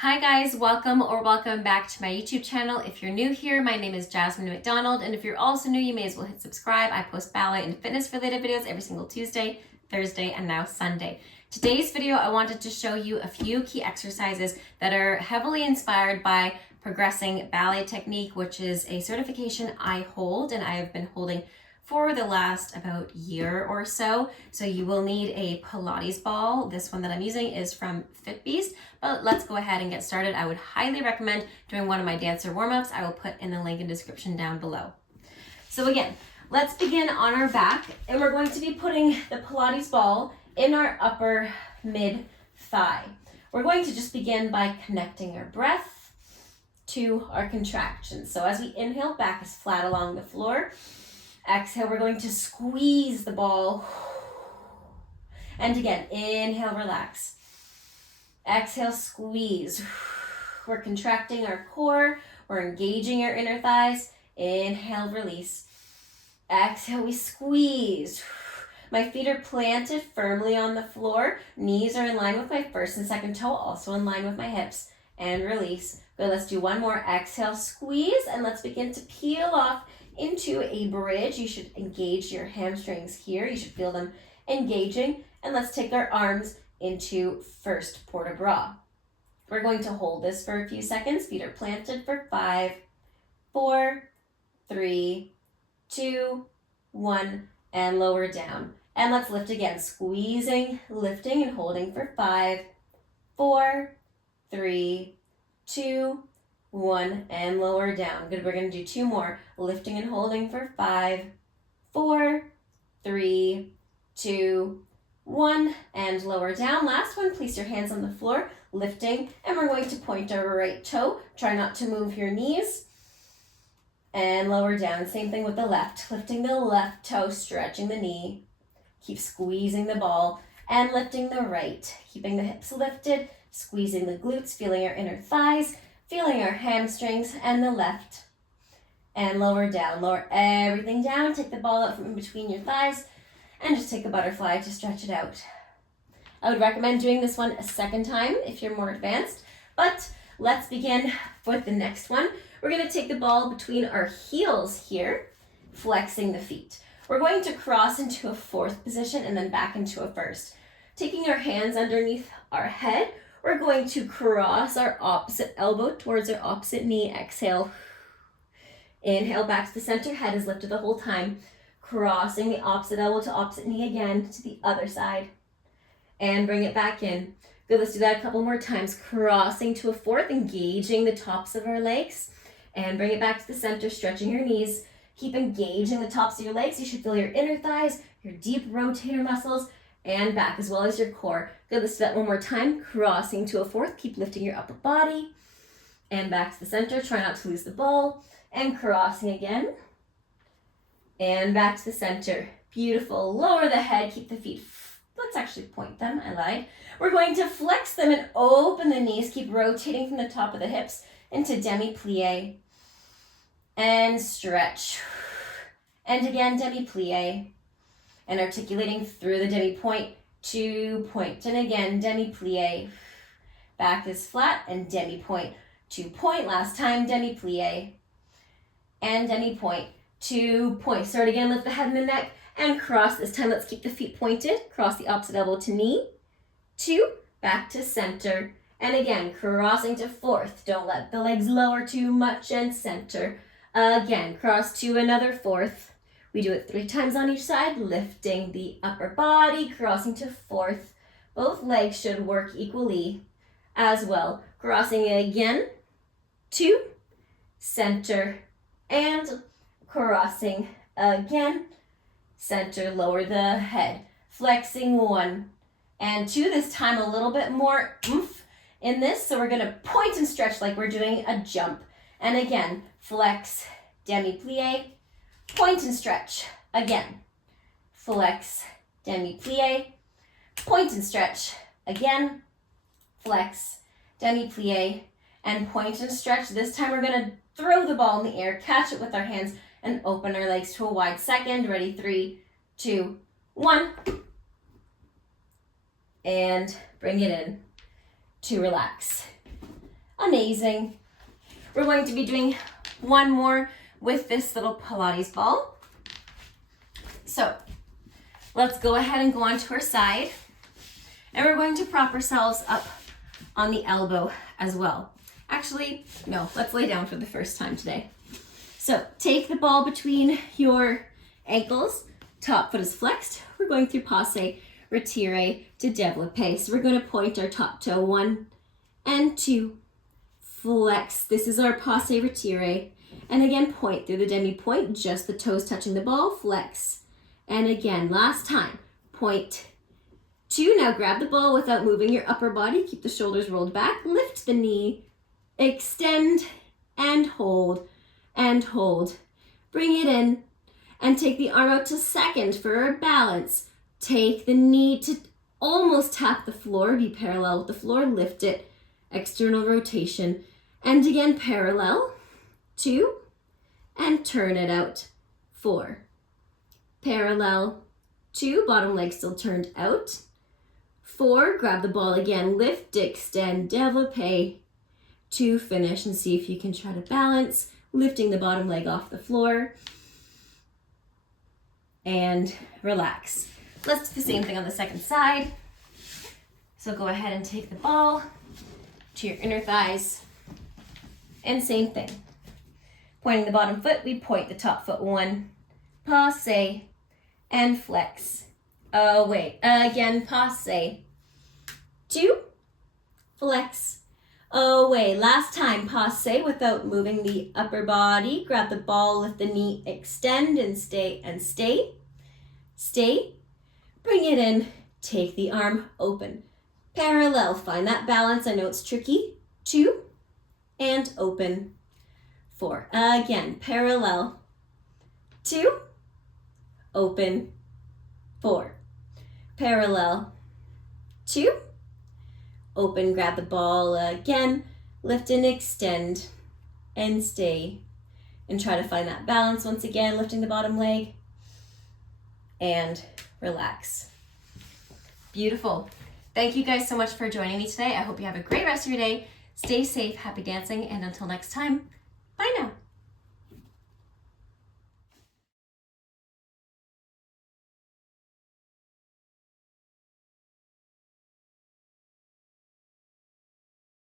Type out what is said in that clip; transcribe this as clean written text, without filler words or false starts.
Hi guys, welcome or welcome back to my YouTube channel. If you're new here, my name is Jasmine McDonald, and if you're also new, you may as well hit subscribe. I post ballet and fitness related videos every single Tuesday, Thursday, and now Sunday. Today's video, I wanted to show you a few key exercises that are heavily inspired by Progressing Ballet Technique, which is a certification I hold and I have been holding for the last about year or so. So you will need a Pilates ball. This one that I'm using is from FitBeast, but let's go ahead and get started. I would highly recommend doing one of my dancer warm-ups. I will put in the link in the description down below. So again, let's begin on our back, and we're going to be putting the Pilates ball in our upper mid thigh. We're going to just begin by connecting our breath to our contractions. So as we inhale, back is flat along the floor. Exhale, we're going to squeeze the ball. And again, inhale, relax. Exhale, squeeze. We're contracting our core. We're engaging our inner thighs. Inhale, release. Exhale, we squeeze. My feet are planted firmly on the floor. Knees are in line with my first and second toe, also in line with my hips. And release. Good, let's do one more. Exhale, squeeze, and let's begin to peel off into a bridge. You should engage your hamstrings here. You should feel them engaging. And let's take our arms into first port de bras. We're going to hold this for a few seconds. Feet are planted for 5, 4, 3, 2, 1, and lower down. And let's lift again, squeezing, lifting, and holding for 5, 4, 3, 2, 1, and lower down. Good, we're going to do 2 more. Lifting and holding for 5, 4, 3, 2, 1, and lower down. Last one, place your hands on the floor, lifting, and we're going to point our right toe. Try not to move your knees. And lower down. Same thing with the left. Lifting the left toe, stretching the knee. Keep squeezing the ball and lifting the right. Keeping the hips lifted, squeezing the glutes, feeling our inner thighs, feeling our hamstrings, and the left. And lower down. Lower everything down. Take the ball out from in between your thighs and just take a butterfly to stretch it out. I would recommend doing this one a second time if you're more advanced, but let's begin with the next one. We're going to take the ball between our heels here, flexing the feet. We're going to cross into a fourth position and then back into a first. Taking our hands underneath our head, we're going to cross our opposite elbow towards our opposite knee. Exhale. Inhale back to the center. Head is lifted the whole time. Crossing the opposite elbow to opposite knee again to the other side. And bring it back in. Good, let's do that a couple more times. Crossing to a fourth, engaging the tops of our legs. And bring it back to the center, stretching your knees. Keep engaging the tops of your legs. You should feel your inner thighs, your deep rotator muscles, and back as well as your core. Good, let's do that one more time. Crossing to a fourth, keep lifting your upper body. And back to the center, try not to lose the ball. And crossing again. And back to the center. Beautiful, lower the head, keep the feet, let's actually point them, I lied. We're going to flex them and open the knees, keep rotating from the top of the hips into demi-plie. And stretch. And again, demi-plie. And articulating through the demi-point to point. And again, demi-plie. Back is flat and demi-point to point. Last time, demi-plie. And demi-point to point. Start again, lift the head and the neck and cross. This time, let's keep the feet pointed. Cross the opposite elbow to knee. 2, back to center. And again, crossing to fourth. Don't let the legs lower too much and center. Again, cross to another fourth. We do it 3 times on each side, lifting the upper body, crossing to fourth. Both legs should work equally as well. Crossing again, 2, center, and crossing again, center, lower the head. Flexing 1 and 2, this time a little bit more oomph in this. So we're going to point and stretch like we're doing a jump. And again, flex, demi-plie, point and stretch. Again, flex, demi-plie, point and stretch. Again, flex, demi-plie, and point and stretch. This time we're going to throw the ball in the air, catch it with our hands, and open our legs to a wide second. Ready, 3, 2, 1. And bring it in to relax. Amazing. We're going to be doing one more with this little Pilates ball. So let's go ahead and go onto our side. And we're going to prop ourselves up on the elbow as well. Actually, no, let's lay down for the first time today. So take the ball between your ankles, top foot is flexed. We're going through passe, retire to développé. So we're going to point our top toe, 1 and 2, flex. This is our passe retire. And again, point through the demi-point, just the toes touching the ball, flex. And again, last time, point 2. Now grab the ball without moving your upper body. Keep the shoulders rolled back, lift the knee, extend and hold. And hold. Bring it in and take the arm out to second for a balance. Take the knee to almost tap the floor, be parallel with the floor, lift it, external rotation. And again, parallel, 2, and turn it out, 4. Parallel, 2, bottom leg still turned out, 4, grab the ball again, lift, extend, développé, 2, finish, and see if you can try to balance, lifting the bottom leg off the floor, and relax. Let's do the same thing on the second side. So go ahead and take the ball to your inner thighs, and same thing. Pointing the bottom foot, we point the top foot, 1, passe, and flex. Away, again, passe, 2, flex, away. Last time, passe without moving the upper body. Grab the ball, lift the knee, extend and stay, and stay. Stay. Bring it in, take the arm, open. Parallel, find that balance. I know it's tricky. 2, and open. 4. Again, parallel. 2, open. 4. Parallel. 2, open, grab the ball again, lift and extend, and stay. And try to find that balance once again, lifting the bottom leg, and relax. Beautiful. Thank you guys so much for joining me today. I hope you have a great rest of your day. Stay safe, happy dancing, and until next time, bye now.